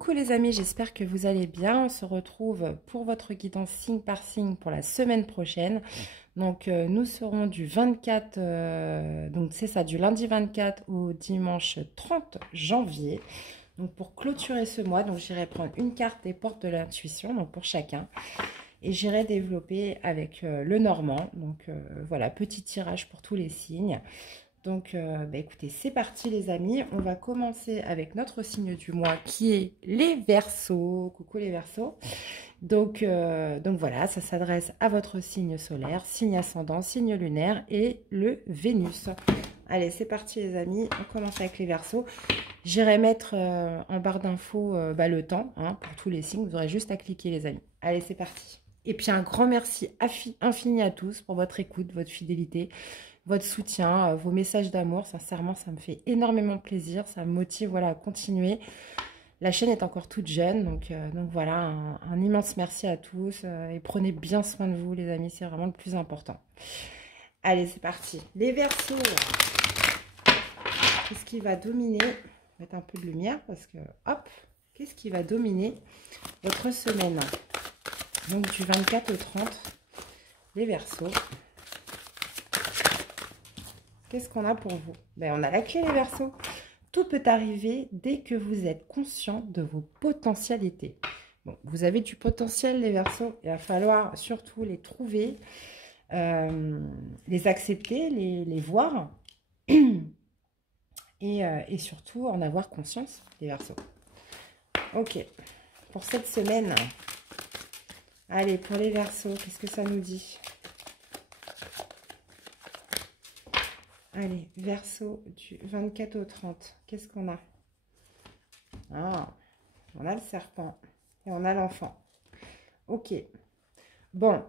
Coucou les amis, j'espère que vous allez bien. On se retrouve pour votre guidance signe par signe pour la semaine prochaine. Donc nous serons du 24, donc c'est ça, du lundi 24 au dimanche 30 janvier. Donc pour clôturer ce mois, donc j'irai prendre une carte des portes de l'intuition, donc pour chacun. Et j'irai développer avec le normand. Donc voilà, petit tirage pour tous les signes. Donc, écoutez, c'est parti les amis. On va commencer avec notre signe du mois qui est les Verseaux. Coucou les Verseaux. Donc voilà, ça s'adresse à votre signe solaire, signe ascendant, signe lunaire et le Vénus. Allez, c'est parti les amis. On commence avec les Verseaux. J'irai mettre en barre d'infos le temps pour tous les signes. Vous aurez juste à cliquer les amis. Allez, c'est parti. Et puis un grand merci infini à tous pour votre écoute, votre fidélité, votre soutien, vos messages d'amour. Sincèrement, ça me fait énormément plaisir. Ça me motive voilà, à continuer. La chaîne est encore toute jeune. Donc voilà, un immense merci à tous. Et prenez bien soin de vous, les amis. C'est vraiment le plus important. Allez, c'est parti. Les Verseaux. Qu'est-ce qui va dominer? Je vais mettre un peu de lumière parce que, hop, qu'est-ce qui va dominer votre semaine? Donc du 24 au 30, les Verseaux. Qu'est-ce qu'on a pour vous? On a la clé, les Verseaux. Tout peut arriver dès que vous êtes conscient de vos potentialités. Bon, vous avez du potentiel, les Verseaux. Il va falloir surtout les trouver, les accepter, les voir et surtout en avoir conscience, les Verseaux. Ok, pour cette semaine, allez, pour les Verseaux, qu'est-ce que ça nous dit? Allez, Verseau du 24 au 30. Qu'est-ce qu'on a? Ah, on a le serpent et on a l'enfant. Ok. Bon,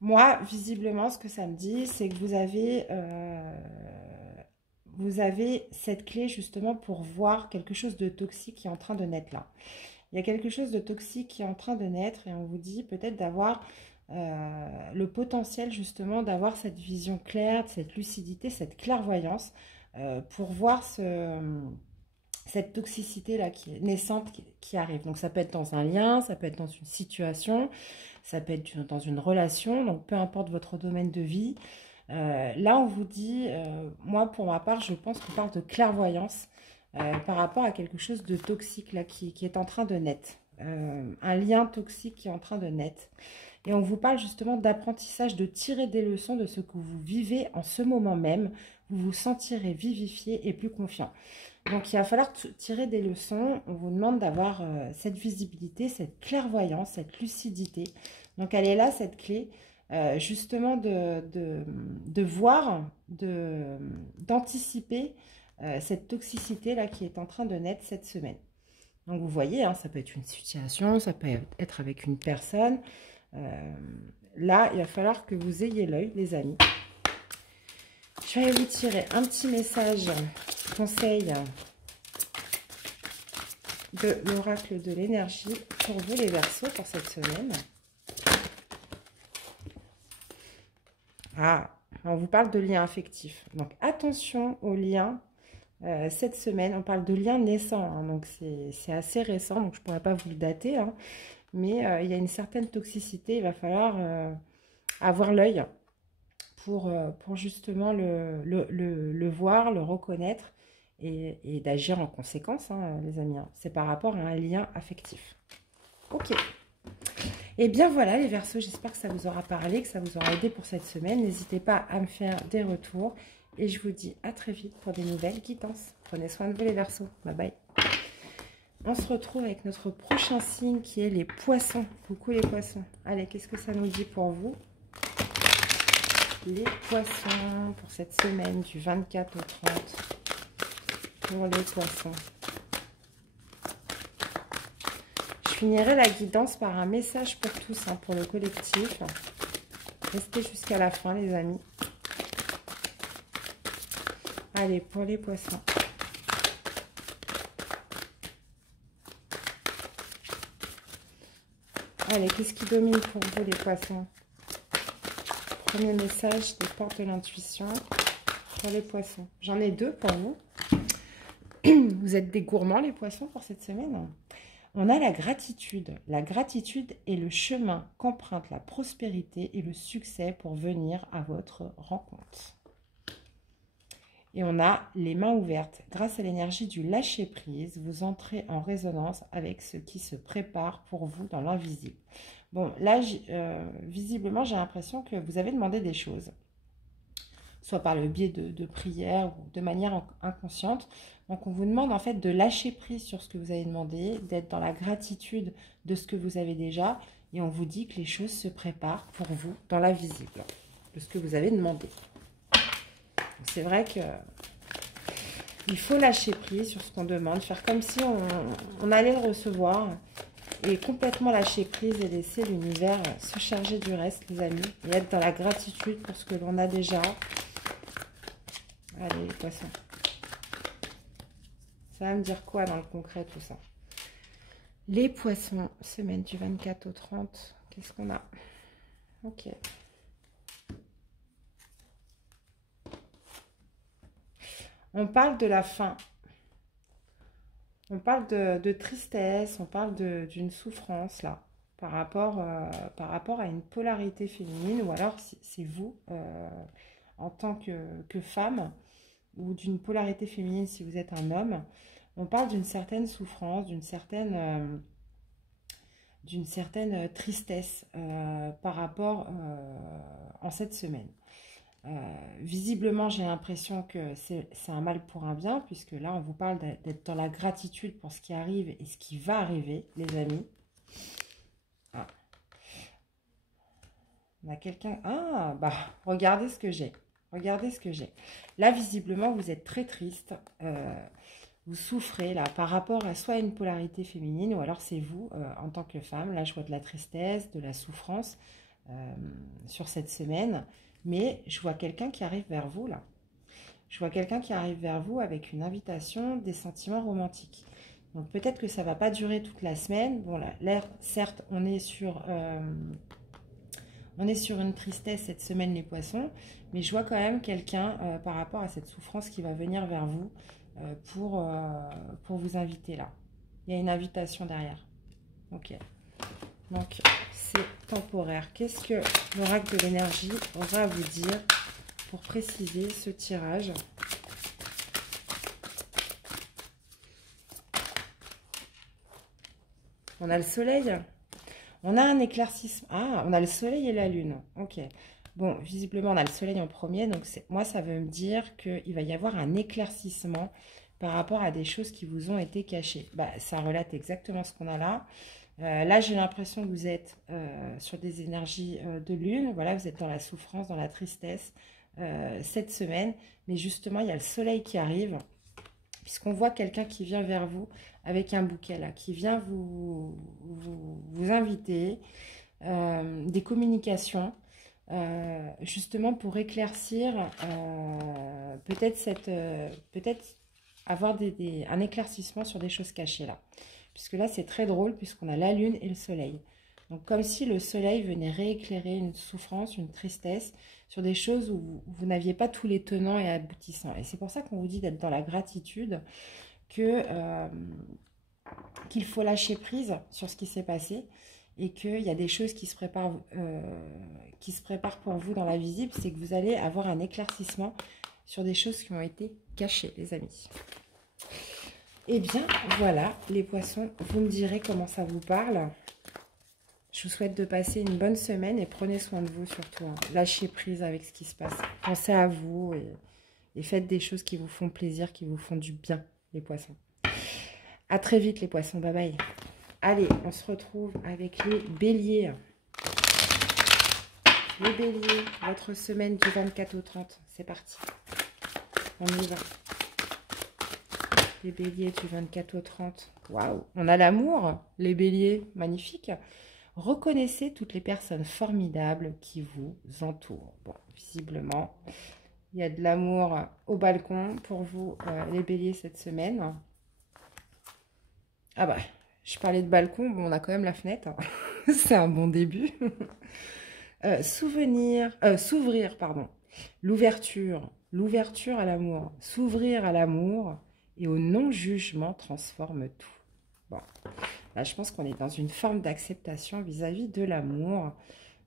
moi, visiblement, ce que ça me dit, c'est que vous avez cette clé justement pour voir quelque chose de toxique qui est en train de naître là. Il y a quelque chose de toxique qui est en train de naître et on vous dit peut-être d'avoir le potentiel justement d'avoir cette vision claire, cette lucidité, cette clairvoyance pour voir cette toxicité là qui est naissante qui arrive. Donc ça peut être dans un lien, ça peut être dans une situation, ça peut être dans une relation, donc peu importe votre domaine de vie. Là on vous dit, moi pour ma part je pense qu'on parle de clairvoyance par rapport à quelque chose de toxique là qui est en train de naître. Un lien toxique qui est en train de naître. Et on vous parle justement d'apprentissage, de tirer des leçons de ce que vous vivez en ce moment même. Vous vous sentirez vivifié et plus confiant. Donc, il va falloir tirer des leçons. On vous demande d'avoir cette visibilité, cette clairvoyance, cette lucidité. Donc, elle est là, cette clé, justement de voir, d'anticiper cette toxicité-là qui est en train de naître cette semaine. Donc, vous voyez, ça peut être une situation, ça peut être avec une personne. Là, il va falloir que vous ayez l'œil, les amis. Je vais vous tirer un petit message conseil de l'oracle de l'énergie pour vous, les Verseaux, pour cette semaine. Ah, on vous parle de liens affectifs. Donc, attention aux liens. Cette semaine, on parle de liens naissants. Donc, c'est assez récent, donc je ne pourrais pas vous le dater. Mais il y a une certaine toxicité, il va falloir avoir l'œil pour justement le voir, le reconnaître et d'agir en conséquence, les amis. C'est par rapport à un lien affectif. Ok. Et bien voilà les Verseaux, j'espère que ça vous aura parlé, que ça vous aura aidé pour cette semaine. N'hésitez pas à me faire des retours et je vous dis à très vite pour des nouvelles guidances. Prenez soin de vous les Verseaux. Bye bye. On se retrouve avec notre prochain signe qui est les Poissons. Coucou les Poissons. Allez, qu'est-ce que ça nous dit pour vous? Les Poissons pour cette semaine du 24 au 30. Pour les Poissons. Je finirai la guidance par un message pour tous, pour le collectif. Restez jusqu'à la fin les amis. Allez, pour les Poissons. Allez, qu'est-ce qui domine pour vous, les Poissons? Premier message des portes de l'intuition pour les Poissons. J'en ai deux pour vous. Vous Vous êtes des gourmands, les poissons, pour cette semaine? On a la gratitude. La gratitude est le chemin qu'emprunte la prospérité et le succès pour venir à votre rencontre. Et on a les mains ouvertes. Grâce à l'énergie du lâcher-prise, vous entrez en résonance avec ce qui se prépare pour vous dans l'invisible. Bon, là, visiblement, j'ai l'impression que vous avez demandé des choses, soit par le biais de prières ou de manière inconsciente. Donc, on vous demande en fait de lâcher prise sur ce que vous avez demandé, d'être dans la gratitude de ce que vous avez déjà, et on vous dit que les choses se préparent pour vous dans l'invisible, de ce que vous avez demandé. C'est vrai que il faut lâcher prise sur ce qu'on demande, faire comme si on allait le recevoir et complètement lâcher prise et laisser l'univers se charger du reste, les amis, et être dans la gratitude pour ce que l'on a déjà. Allez, les poissons. Ça va me dire quoi dans le concret, tout ça? Les poissons, semaine du 24 au 30, qu'est-ce qu'on a? Ok. On parle de la fin. On parle de tristesse, on parle d'une souffrance, là, par rapport à une polarité féminine, ou alors c'est vous, en tant que femme, ou d'une polarité féminine si vous êtes un homme. On parle d'une certaine souffrance, d'une certaine tristesse par rapport en cette semaine. Visiblement, j'ai l'impression que c'est un mal pour un bien, puisque là, on vous parle d'être dans la gratitude pour ce qui arrive et ce qui va arriver, les amis. Ah. On a quelqu'un... Ah, bah, regardez ce que j'ai. Regardez ce que j'ai. Là, visiblement, vous êtes très triste. Vous souffrez, là, par rapport à soit une polarité féminine, ou alors c'est vous, en tant que femme. Là, je vois de la tristesse, de la souffrance sur cette semaine. Mais je vois quelqu'un qui arrive vers vous, là. Je vois quelqu'un qui arrive vers vous avec une invitation, des sentiments romantiques. Donc, peut-être que ça ne va pas durer toute la semaine. Bon, là, certes, on est sur une tristesse cette semaine, les poissons. Mais je vois quand même quelqu'un, par rapport à cette souffrance, qui va venir vers vous pour vous inviter, là. Il y a une invitation derrière. Ok. Donc, c'est temporaire. Qu'est-ce que l'oracle de l'énergie aura à vous dire pour préciser ce tirage? On a le soleil. On a un éclaircissement. Ah, on a le soleil et la lune. Ok. Bon, visiblement, on a le soleil en premier. Donc, moi, ça veut me dire qu'il va y avoir un éclaircissement par rapport à des choses qui vous ont été cachées. Bah, ça relate exactement ce qu'on a là. Là, j'ai l'impression que vous êtes sur des énergies de lune. Voilà, vous êtes dans la souffrance, dans la tristesse cette semaine. Mais justement, il y a le soleil qui arrive, puisqu'on voit quelqu'un qui vient vers vous avec un bouquet, là, qui vient vous inviter, des communications, justement pour éclaircir, peut-être avoir un éclaircissement sur des choses cachées, là. Puisque là, c'est très drôle, puisqu'on a la lune et le soleil. Donc, comme si le soleil venait rééclairer une souffrance, une tristesse, sur des choses où vous n'aviez pas tous les tenants et aboutissants. Et c'est pour ça qu'on vous dit d'être dans la gratitude, qu'il faut lâcher prise sur ce qui s'est passé, et qu'il y a des choses qui se préparent pour vous dans la visible. C'est que vous allez avoir un éclaircissement sur des choses qui ont été cachées, les amis. Eh bien, voilà, les poissons, vous me direz comment ça vous parle. Je vous souhaite de passer une bonne semaine et prenez soin de vous surtout. Hein. Lâchez prise avec ce qui se passe. Pensez à vous et faites des choses qui vous font plaisir, qui vous font du bien, les poissons. À très vite, les poissons. Bye bye. Allez, on se retrouve avec les béliers. Les béliers, votre semaine du 24 au 30. C'est parti. On y va. Les béliers du 24 au 30. Waouh, on a l'amour, les béliers, magnifique. Reconnaissez toutes les personnes formidables qui vous entourent. Bon, visiblement, il y a de l'amour au balcon pour vous, les béliers, cette semaine. Ah bah, je parlais de balcon, bon, on a quand même la fenêtre. Hein. C'est un bon début. S'ouvrir, pardon. L'ouverture à l'amour. S'ouvrir à l'amour. et au non-jugement transforme tout. Bon, là, je pense qu'on est dans une forme d'acceptation vis-à-vis de l'amour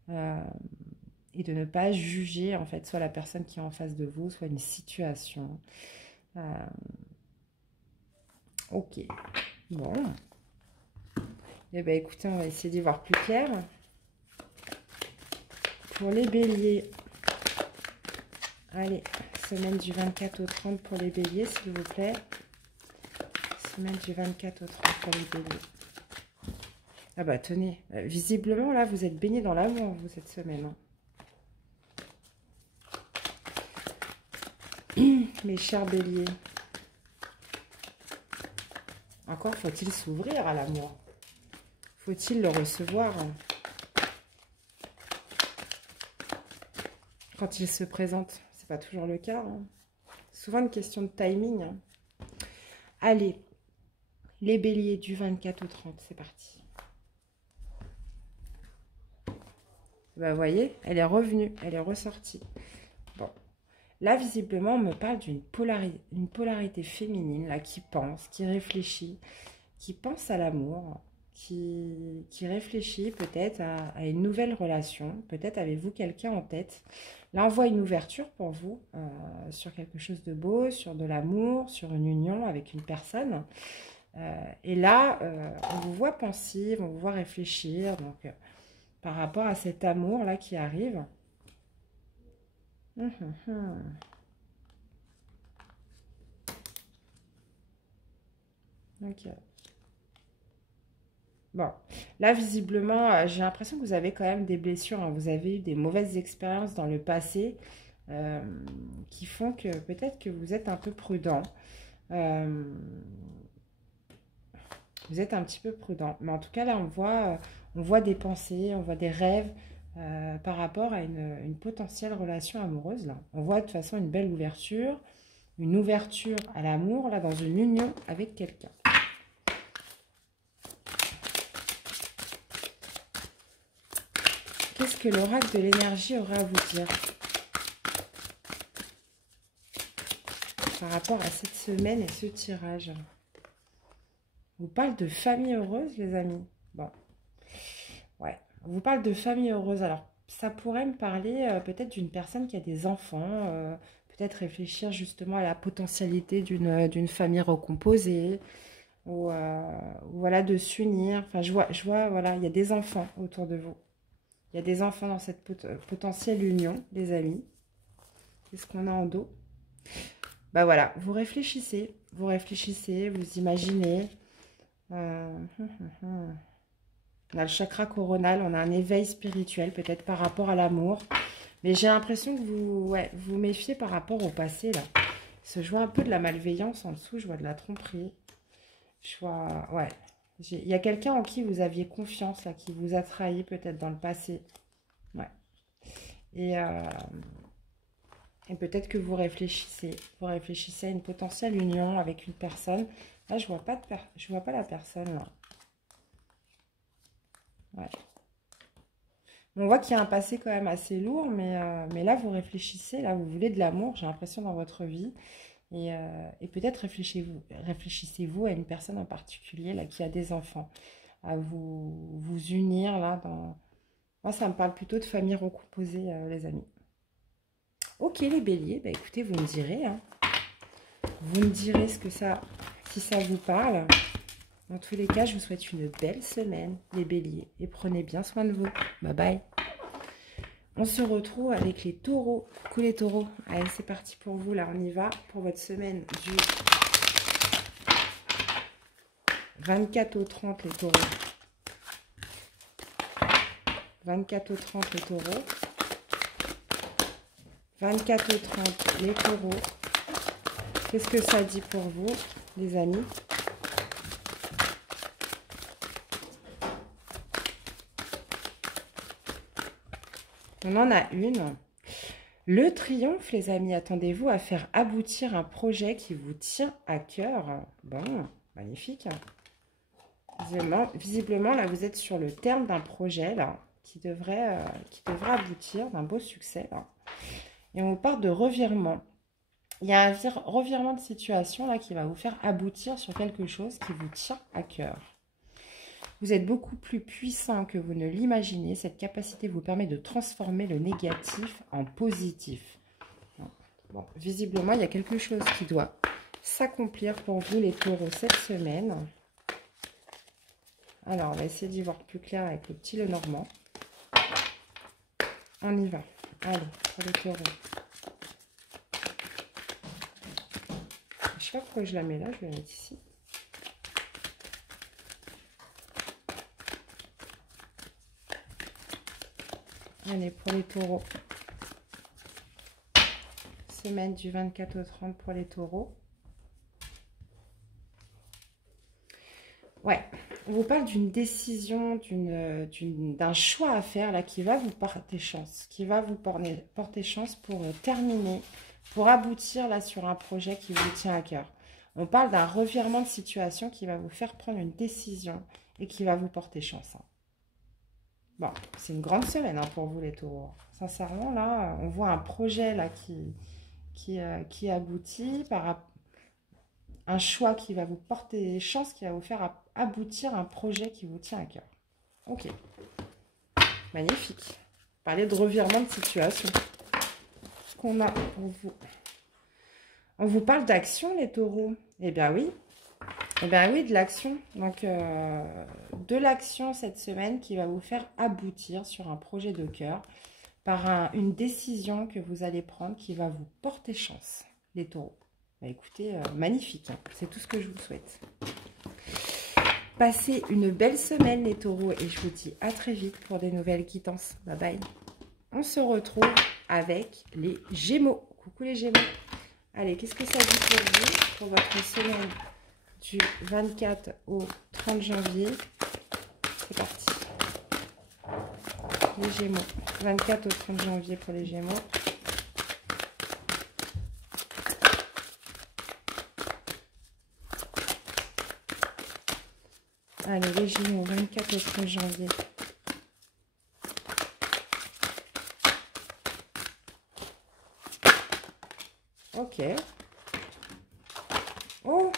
et de ne pas juger, en fait, soit la personne qui est en face de vous, soit une situation. Ok, bon. Eh bien, écoutez, on va essayer d'y voir plus clair. Pour les béliers, allez, semaine du 24 au 30 pour les béliers, s'il vous plaît. Semaine du 24 au 30 pour les béliers. Ah bah tenez, visiblement là vous êtes baignés dans l'amour vous cette semaine. Hein. Mes chers béliers. Encore faut-il s'ouvrir à l'amour. Faut-il le recevoir quand il se présente. C'est pas toujours le cas. Hein. Souvent une question de timing. Hein. Allez, les béliers du 24 au 30, c'est parti. Bah, vous voyez, elle est revenue, elle est ressortie. Bon, là, visiblement, on me parle d'une polarité féminine, là, qui pense, qui réfléchit, qui pense à l'amour, qui réfléchit peut-être à une nouvelle relation. Peut-être avez-vous quelqu'un en tête. Là, on voit une ouverture pour vous sur quelque chose de beau, sur de l'amour, sur une union avec une personne. Et là, on vous voit pensive, on vous voit réfléchir, donc... par rapport à cet amour-là qui arrive. Ok. Bon, là, visiblement, j'ai l'impression que vous avez quand même des blessures. Hein. Vous avez eu des mauvaises expériences dans le passé qui font que peut-être que vous êtes un peu prudent. Vous êtes un petit peu prudent. Mais en tout cas, là, on voit des pensées, on voit des rêves par rapport à une potentielle relation amoureuse. Là. On voit de toute façon une belle ouverture, une ouverture à l'amour, là, dans une union avec quelqu'un. Qu'est-ce que l'oracle de l'énergie aura à vous dire par rapport à cette semaine et ce tirage? On vous parle de famille heureuse, les amis. Bon, ouais, on vous parle de famille heureuse. Alors, ça pourrait me parler peut-être d'une personne qui a des enfants, peut-être réfléchir justement à la potentialité d'une famille recomposée, ou voilà, de s'unir. Enfin, je vois, voilà, il y a des enfants autour de vous. Il y a des enfants dans cette potentielle union, les amis. Qu'est-ce qu'on a en dos? Bah voilà, vous réfléchissez, vous imaginez. On a le chakra coronal, on a un éveil spirituel, peut-être par rapport à l'amour. Mais j'ai l'impression que vous méfiez par rapport au passé, là. Je vois un peu de la malveillance en dessous, je vois de la tromperie. Je vois, ouais. Il y a quelqu'un en qui vous aviez confiance, là, qui vous a trahi peut-être dans le passé. Ouais. Et peut-être que vous réfléchissez à une potentielle union avec une personne. Là, je vois pas la personne, là. Ouais. On voit qu'il y a un passé quand même assez lourd, mais là, vous réfléchissez, là, vous voulez de l'amour, j'ai l'impression, dans votre vie. Et peut-être réfléchissez-vous à une personne en particulier là, qui a des enfants, à vous unir là dans... Moi, ça me parle plutôt de famille recomposée, les amis. Ok, les béliers, bah, écoutez, vous me direz. Hein. Vous me direz si ça vous parle. Dans tous les cas, je vous souhaite une belle semaine, les béliers. Et prenez bien soin de vous. Bye bye. On se retrouve avec les taureaux. Coucou les taureaux. Allez, c'est parti pour vous. Là, on y va pour votre semaine du 24 au 30, les taureaux. 24 au 30, les taureaux. 24 au 30, les taureaux. Qu'est-ce que ça dit pour vous, les amis? On en a une. Le triomphe, les amis. Attendez-vous à faire aboutir un projet qui vous tient à cœur. Bon, magnifique. Visiblement, là, vous êtes sur le terme d'un projet, là, qui devrait aboutir, d'un beau succès, là. Et on parle de revirement. il y a un revirement de situation là qui va vous faire aboutir sur quelque chose qui vous tient à cœur. Vous êtes beaucoup plus puissant que vous ne l'imaginez. Cette capacité vous permet de transformer le négatif en positif. Bon, visiblement, il y a quelque chose qui doit s'accomplir pour vous, les taureaux, cette semaine. Alors, on va essayer d'y voir plus clair avec le petit Lenormand. On y va. Allez, pour les taureaux. Je sais pas pourquoi je la mets là, je vais la mettre ici. Allez, pour les taureaux. Semaine du 24 au 30 pour les taureaux. Ouais, on vous parle d'une décision, d'un choix à faire là qui va vous porter chance. Qui va vous porter chance pour terminer, pour aboutir là sur un projet qui vous tient à cœur. On parle d'un revirement de situation qui va vous faire prendre une décision et qui va vous porter chance. Bon, c'est une grande semaine pour vous les taureaux. Sincèrement, là, on voit un projet là qui aboutit par un choix qui va vous porter chance, qui va vous faire aboutir un projet qui vous tient à cœur. Ok. Magnifique. Parler de revirement de situation. Ce qu'on a pour vous. On vous parle d'action, les taureaux. Eh bien oui. Eh bien oui, de l'action. Donc, de l'action cette semaine qui va vous faire aboutir sur un projet de cœur par une décision que vous allez prendre qui va vous porter chance, les taureaux. Bah, écoutez, magnifique. Hein. C'est tout ce que je vous souhaite. Passez une belle semaine, les taureaux. Et je vous dis à très vite pour des nouvelles guidances. Bye bye. On se retrouve avec les Gémeaux. Coucou les Gémeaux. Allez, qu'est-ce que ça dit pour vous, pour votre semaine du 24 au 30 janvier. C'est parti. Les Gémeaux. 24 au 30 janvier pour les Gémeaux. Allez, les Gémeaux, 24 au 30 janvier. Ok. Oh.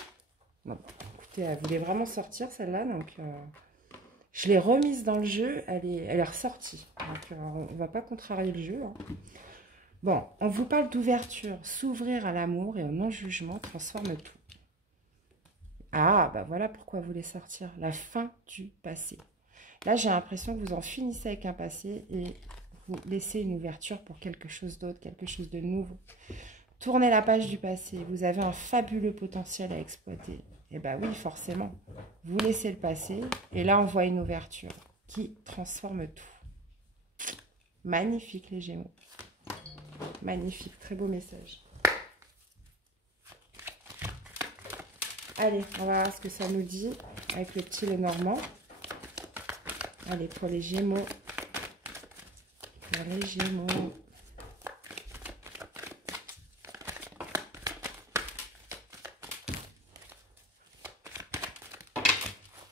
Bon, écoutez, elle voulait vraiment sortir celle-là, donc je l'ai remise dans le jeu, elle est ressortie. Donc on ne va pas contrarier le jeu. Hein. Bon, on vous parle d'ouverture, s'ouvrir à l'amour et au non-jugement transforme tout. Ah, bah voilà pourquoi vous voulez sortir. La fin du passé. Là, j'ai l'impression que vous en finissez avec un passé et vous laissez une ouverture pour quelque chose d'autre, quelque chose de nouveau. Tournez la page du passé. Vous avez un fabuleux potentiel à exploiter. Et bien oui, forcément. Vous laissez le passé. Et là, on voit une ouverture qui transforme tout. Magnifique, les Gémeaux. Magnifique. Très beau message. Allez, on va voir ce que ça nous dit avec le petit Lenormand. Allez, pour les Gémeaux. Pour les Gémeaux.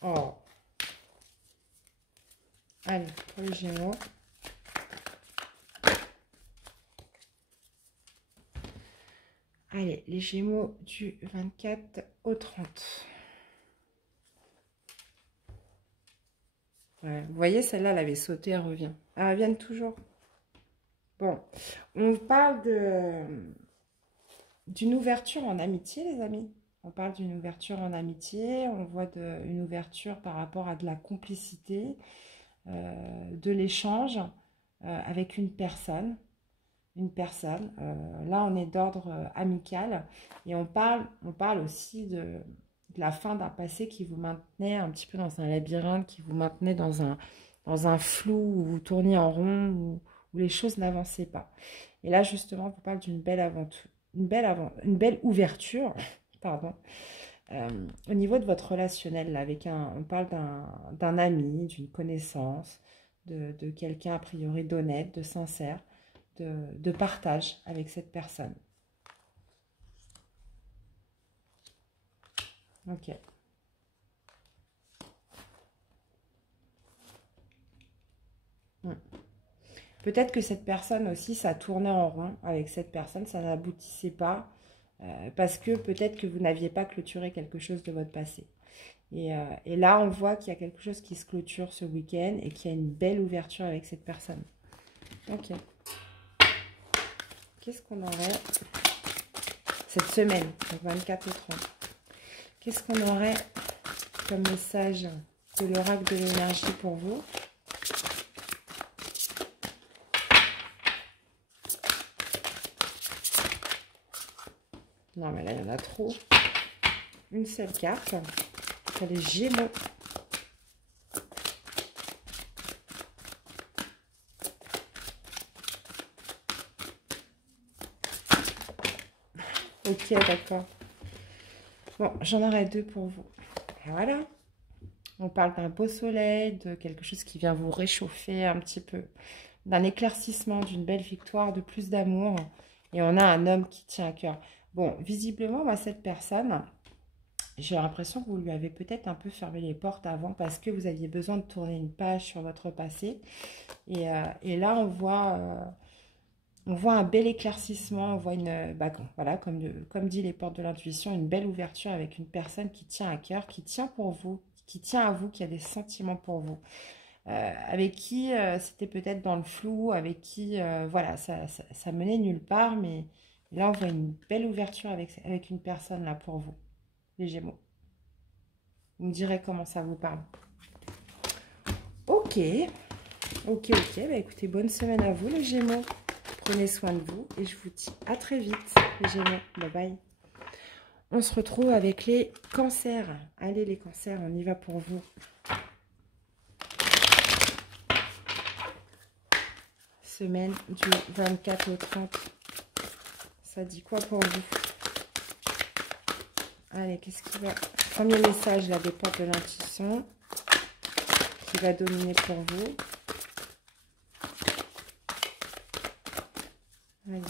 Oh. Allez, pour les Gémeaux. Allez, les Gémeaux du 24 au 30. Ouais, vous voyez, celle-là, elle avait sauté, elle revient. Elle revient toujours. Bon, on parle d'une ouverture en amitié, les amis. On parle d'une ouverture en amitié. On voit une ouverture par rapport à de la complicité, de l'échange avec une personne. Là, on est d'ordre amical. Et on parle aussi de la fin d'un passé qui vous maintenait un petit peu dans un labyrinthe, qui vous maintenait dans un flou où vous tourniez en rond, où les choses n'avançaient pas. Et là, justement, on vous parle d'une belle aventure, une belle ouverture, pardon, au niveau de votre relationnel. Là, on parle d'un ami, d'une connaissance, de quelqu'un a priori d'honnête, de sincère, de partage avec cette personne. Ok. Peut-être que cette personne aussi, ça tournait en rond avec cette personne, ça n'aboutissait pas. parce que peut-être que vous n'aviez pas clôturé quelque chose de votre passé. Et là, on voit qu'il y a quelque chose qui se clôture ce week-end et qu'il y a une belle ouverture avec cette personne. Ok. Qu'est-ce qu'on aurait cette semaine, donc 24 au 30? Qu'est-ce qu'on aurait comme message de l'oracle de l'énergie pour vous? Non, mais là, il y en a trop. Une seule carte. C'est les Gémeaux. Ok, d'accord. Bon, j'en aurai deux pour vous. Et voilà. On parle d'un beau soleil, de quelque chose qui vient vous réchauffer un petit peu, d'un éclaircissement, d'une belle victoire, de plus d'amour. Et on a un homme qui tient à cœur. Bon, visiblement, moi, cette personne, j'ai l'impression que vous lui avez peut-être un peu fermé les portes avant parce que vous aviez besoin de tourner une page sur votre passé. Et là, on voit un bel éclaircissement, on voit voilà, comme dit les portes de l'intuition, une belle ouverture avec une personne qui tient à cœur, qui tient pour vous, qui tient à vous, qui a des sentiments pour vous. Avec qui c'était peut-être dans le flou, avec qui, voilà, ça menait nulle part, mais là, on voit une belle ouverture avec une personne là pour vous, les Gémeaux. Vous me direz comment ça vous parle. Ok, bah écoutez, bonne semaine à vous les Gémeaux. Prenez soin de vous et je vous dis à très vite les Gémeaux. Bye bye. On se retrouve avec les cancers. Allez les cancers, on y va pour vous. Semaine du 24 au 30. Ça dit quoi pour vous? Allez, qu'est-ce qui va... Premier message là des portes de l'intuition qui va dominer pour vous. Allez.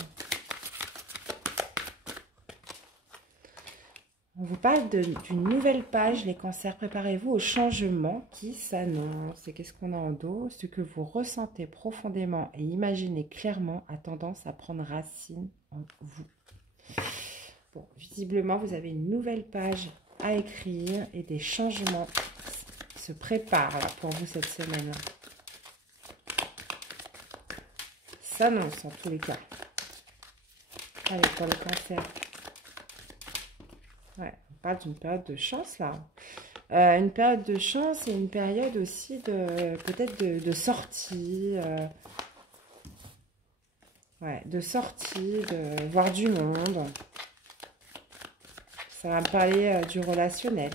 On vous parle d'une nouvelle page, les cancers. Préparez-vous au changement qui s'annonce. Et qu'est-ce qu'on a en dos? Ce que vous ressentez profondément et imaginez clairement a tendance à prendre racine en vous. Bon, visiblement, vous avez une nouvelle page à écrire et des changements se préparent là, pour vous cette semaine. S'annonce en tous les cas. Allez, pour le cancer. Ouais, on parle d'une période de chance là. Une période de chance et une période aussi de peut-être de sortie. Ouais, de sortie, de voir du monde. Ça va me parler du relationnel.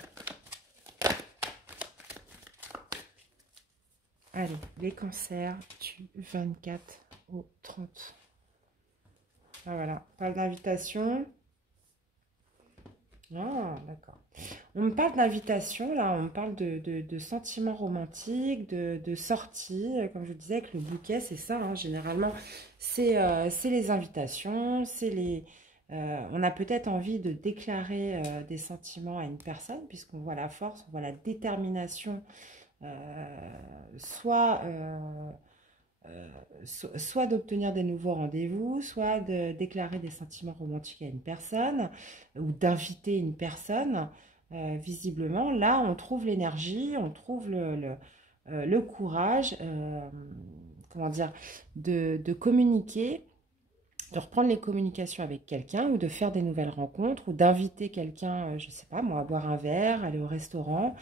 Allez, les cancers du 24 au 30. Ah voilà, on parle d'invitation. Ah, d'accord. On me parle d'invitation, là, on me parle de sentiments romantiques, de sorties. Comme je vous disais, avec le bouquet, c'est ça, hein, généralement, c'est les invitations, on a peut-être envie de déclarer des sentiments à une personne, puisqu'on voit la force, on voit la détermination, soit d'obtenir des nouveaux rendez-vous, soit de déclarer des sentiments romantiques à une personne, ou d'inviter une personne. Visiblement, là, on trouve l'énergie, on trouve le courage, comment dire, de communiquer, de reprendre les communications avec quelqu'un, ou de faire des nouvelles rencontres, ou d'inviter quelqu'un, je ne sais pas moi, à boire un verre, aller au restaurant.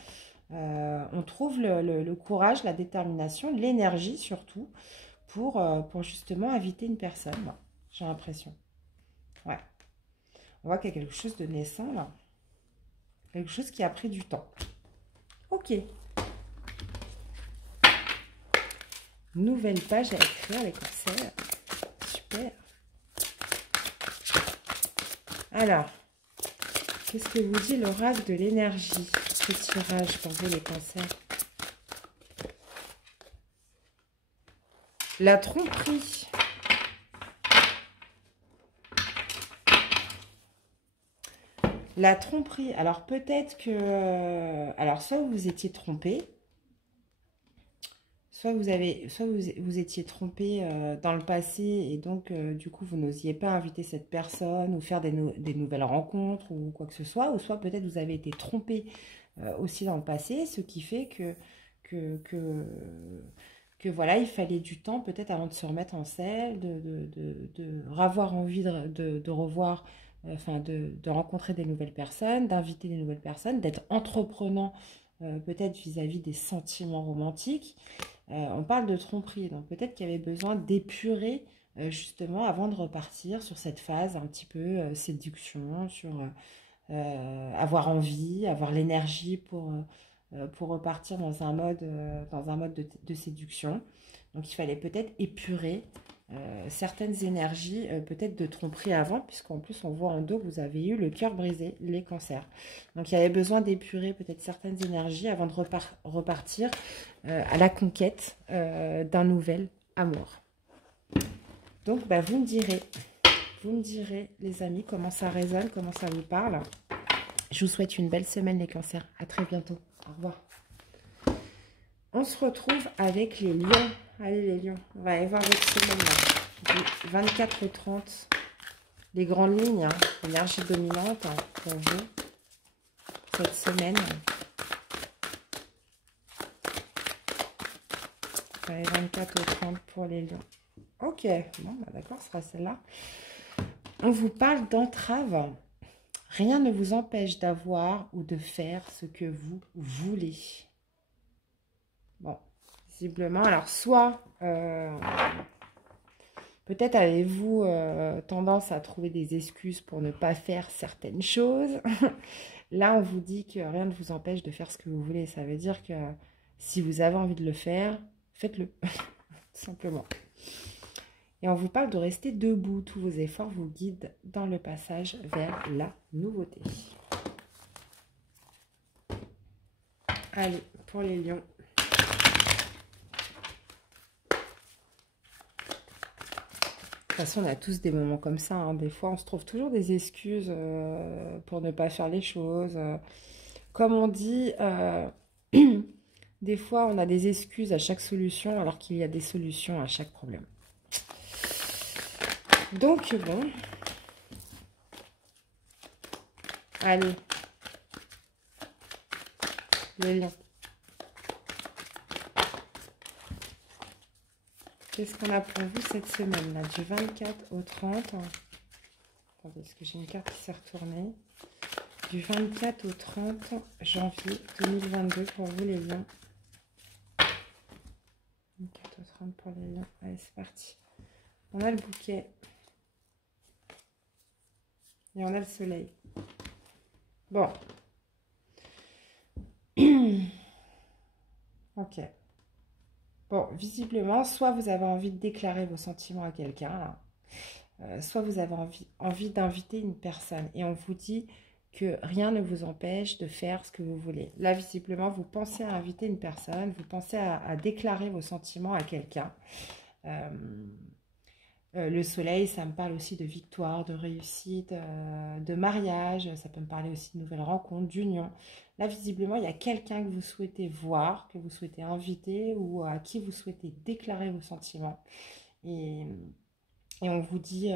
On trouve le courage, la détermination, l'énergie surtout pour justement inviter une personne. Bon, j'ai l'impression. Ouais. On voit qu'il y a quelque chose de naissant là. Quelque chose qui a pris du temps. Ok. Nouvelle page à écrire, les cancers. Super. Alors, qu'est-ce que vous dit l'oracle de l'énergie? Ce tirage pour vous, les cancers. La tromperie. La tromperie. Alors, peut-être que... alors, soit vous étiez trompé, vous étiez trompé dans le passé et donc du coup vous n'osiez pas inviter cette personne ou faire des nouvelles rencontres ou quoi que ce soit, ou soit peut-être vous avez été trompé aussi dans le passé, ce qui fait que, que, que voilà, il fallait du temps peut-être avant de se remettre en selle, de avoir envie de revoir, enfin de rencontrer des nouvelles personnes, d'inviter des nouvelles personnes, d'être entreprenant peut-être vis-à-vis des sentiments romantiques. On parle de tromperie, donc peut-être qu'il y avait besoin d'épurer justement avant de repartir sur cette phase un petit peu séduction, sur avoir envie, avoir l'énergie pour repartir dans un mode de séduction. Donc il fallait peut-être épurer certaines énergies, peut-être de tromperie avant, puisqu'en plus on voit en dos que vous avez eu le cœur brisé, les cancers. Donc il y avait besoin d'épurer peut-être certaines énergies avant de repartir à la conquête d'un nouvel amour. Donc bah, vous me direz les amis comment ça résonne, comment ça vous parle. Je vous souhaite une belle semaine les cancers. À très bientôt. Au revoir. On se retrouve avec les lions. Allez les lions, on va aller voir votre semaine là. Du 24 au 30. Les grandes lignes, hein, l'énergie dominante hein, pour vous cette semaine. Allez, 24 au 30 pour les lions. Ok, bon bah d'accord, ce sera celle-là. On vous parle d'entrave. Rien ne vous empêche d'avoir ou de faire ce que vous voulez. Bon, visiblement, alors soit peut-être avez-vous tendance à trouver des excuses pour ne pas faire certaines choses. Là, on vous dit que rien ne vous empêche de faire ce que vous voulez. Ça veut dire que si vous avez envie de le faire, faites-le, tout simplement. Et on vous parle de rester debout. Tous vos efforts vous guident dans le passage vers la nouveauté. Allez, pour les lions. De toute façon, on a tous des moments comme ça. Hein. Des fois, on se trouve toujours des excuses pour ne pas faire les choses. Comme on dit, des fois, on a des excuses à chaque solution alors qu'il y a des solutions à chaque problème. Donc, bon. Allez. Les lions. Qu'est-ce qu'on a pour vous cette semaine-là? Du 24 au 30. Attendez, est-ce que j'ai une carte qui s'est retournée? Du 24 au 30 janvier 2022 pour vous les lions. 24 au 30 pour les lions. Allez, c'est parti. On a le bouquet. Et on a le soleil. Bon. Ok. Bon, visiblement, soit vous avez envie de déclarer vos sentiments à quelqu'un, soit vous avez envie d'inviter une personne. Et on vous dit que rien ne vous empêche de faire ce que vous voulez. Là, visiblement, vous pensez à inviter une personne, vous pensez à déclarer vos sentiments à quelqu'un. Le soleil, ça me parle aussi de victoire, de réussite, de mariage. Ça peut me parler aussi de nouvelles rencontres, d'union. Là, visiblement, il y a quelqu'un que vous souhaitez voir, que vous souhaitez inviter ou à qui vous souhaitez déclarer vos sentiments. Et on vous dit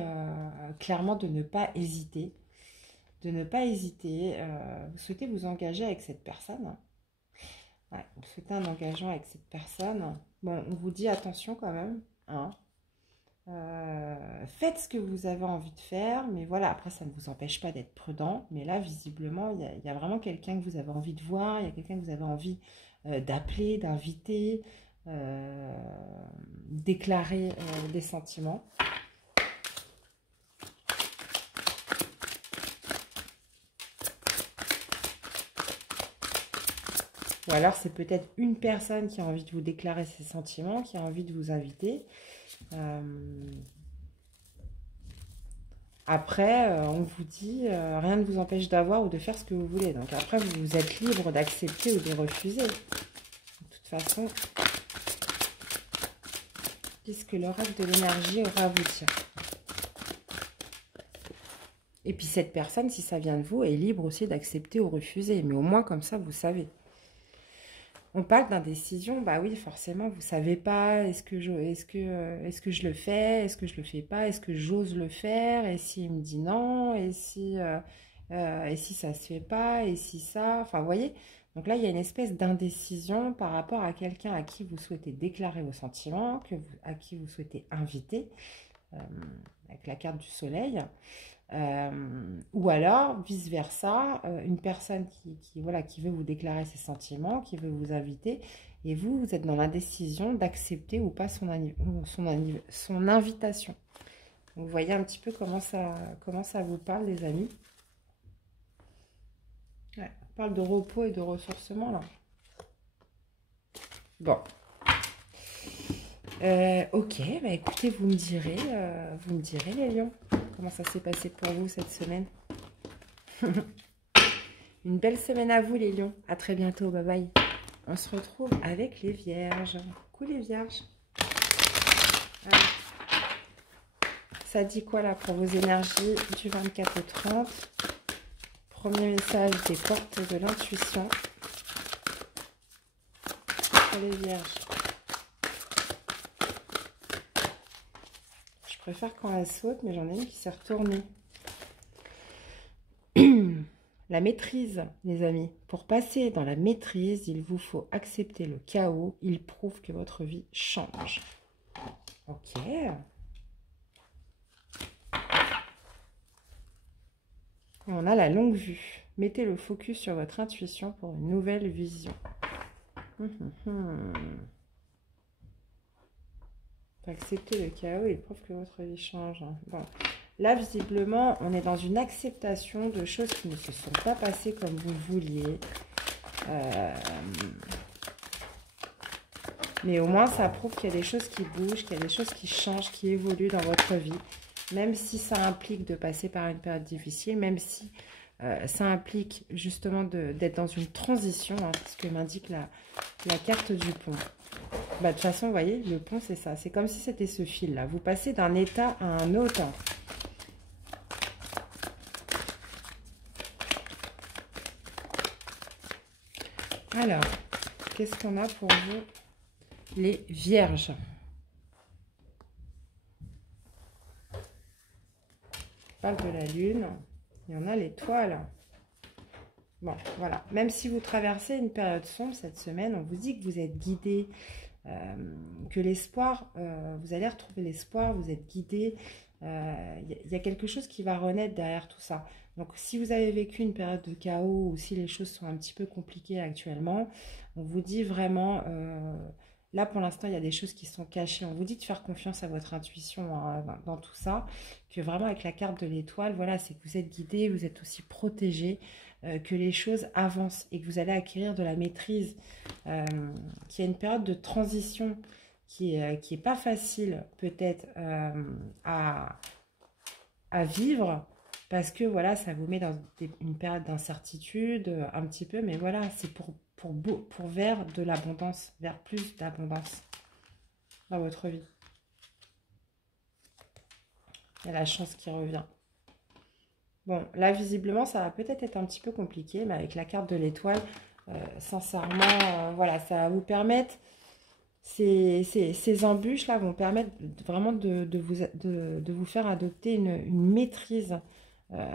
clairement de ne pas hésiter. De ne pas hésiter. Vous souhaitez vous engager avec cette personne. Ouais, vous souhaitez un engagement avec cette personne. Bon, on vous dit attention quand même, hein. Faites ce que vous avez envie de faire, mais voilà, après ça ne vous empêche pas d'être prudent, mais là visiblement il y a vraiment quelqu'un que vous avez envie de voir, il y a quelqu'un que vous avez envie d'appeler, d'inviter, déclarer des sentiments. Ou alors c'est peut-être une personne qui a envie de vous déclarer ses sentiments, qui a envie de vous inviter. Après, on vous dit, rien ne vous empêche d'avoir ou de faire ce que vous voulez. Donc après, vous êtes libre d'accepter ou de refuser. De toute façon, qu'est-ce que l'oracle de l'énergie aura à vous dire? Et puis cette personne, si ça vient de vous, est libre aussi d'accepter ou refuser. Mais au moins, comme ça, vous savez. On parle d'indécision, bah oui, forcément, vous savez pas, est-ce que je le fais, est-ce que je le fais pas, est-ce que j'ose le faire, et s'il me dit non, et si ça se fait pas, et si ça, enfin, vous voyez. Donc là, il y a une espèce d'indécision par rapport à quelqu'un à qui vous souhaitez déclarer vos sentiments, à qui vous souhaitez inviter, euh, avec la carte du soleil. Ou alors, vice-versa, une personne voilà, qui veut vous déclarer ses sentiments, qui veut vous inviter, et vous êtes dans l'indécision d'accepter ou pas son invitation. Donc, vous voyez un petit peu comment ça vous parle, les amis. Ouais, on parle de repos et de ressourcement, là. Bon. Ok, bah écoutez, vous me direz, les lions, comment ça s'est passé pour vous cette semaine. Une belle semaine à vous, les lions. À très bientôt, bye bye. On se retrouve avec les vierges. Coucou les vierges. Allez. Ça dit quoi là pour vos énergies du 24 au 30? Premier message des portes de l'intuition. Pour les vierges. Je préfère quand elle saute, mais j'en ai une qui s'est retournée. La maîtrise, les amis. Pour passer dans la maîtrise, il vous faut accepter le chaos. Il prouve que votre vie change. Ok. Et on a la longue vue. Mettez le focus sur votre intuition pour une nouvelle vision. Accepter le chaos, il prouve que votre vie change. Bon. Là, visiblement, on est dans une acceptation de choses qui ne se sont pas passées comme vous vouliez. Mais au moins, ça prouve qu'il y a des choses qui bougent, qu'il y a des choses qui changent, qui évoluent dans votre vie. Même si ça implique de passer par une période difficile, même si ça implique justement d'être dans une transition, hein, c'est ce que m'indique la carte du pont. Bah, de toute façon, vous voyez, le pont, c'est ça. C'est comme si c'était ce fil-là. Vous passez d'un état à un autre. Alors, qu'est-ce qu'on a pour vous, les vierges? On parle de la lune. Il y en a l'étoile. Bon, voilà. Même si vous traversez une période sombre cette semaine, on vous dit que vous êtes guidé, que l'espoir, vous allez retrouver l'espoir, vous êtes guidé. Y a quelque chose qui va renaître derrière tout ça. Donc, si vous avez vécu une période de chaos ou si les choses sont un petit peu compliquées actuellement, on vous dit vraiment, là pour l'instant, il y a des choses qui sont cachées. On vous dit de faire confiance à votre intuition hein, dans tout ça, que vraiment avec la carte de l'étoile, voilà, c'est que vous êtes guidé, vous êtes aussi protégé, que les choses avancent et que vous allez acquérir de la maîtrise, qu'il y a une période de transition qui est pas facile peut-être à vivre parce que voilà, ça vous met dans une période d'incertitude un petit peu, mais voilà, c'est pour vers de l'abondance, vers plus d'abondance dans votre vie. Il y a la chance qui revient. Bon, là, visiblement, ça va peut-être être un petit peu compliqué, mais avec la carte de l'étoile, sincèrement, voilà, ça va vous permettre, ces embûches-là vont permettre vraiment de vous faire adopter une maîtrise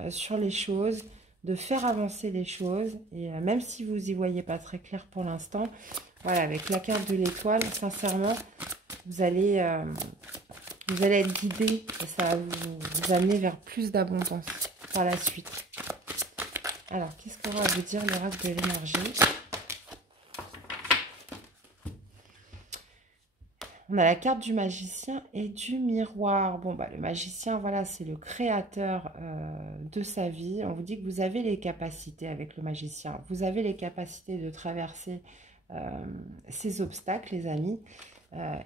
sur les choses, de faire avancer les choses, et même si vous n'y voyez pas très clair pour l'instant, voilà, avec la carte de l'étoile, sincèrement, vous allez être guidé, et ça va vous amener vers plus d'abondance par la suite. Alors, qu'est-ce qu'on va vous dire l'oracle de l'énergie? On a la carte du magicien et du miroir. Bon, bah, le magicien, voilà, c'est le créateur de sa vie. On vous dit que vous avez les capacités avec le magicien. Vous avez les capacités de traverser ces obstacles, les amis.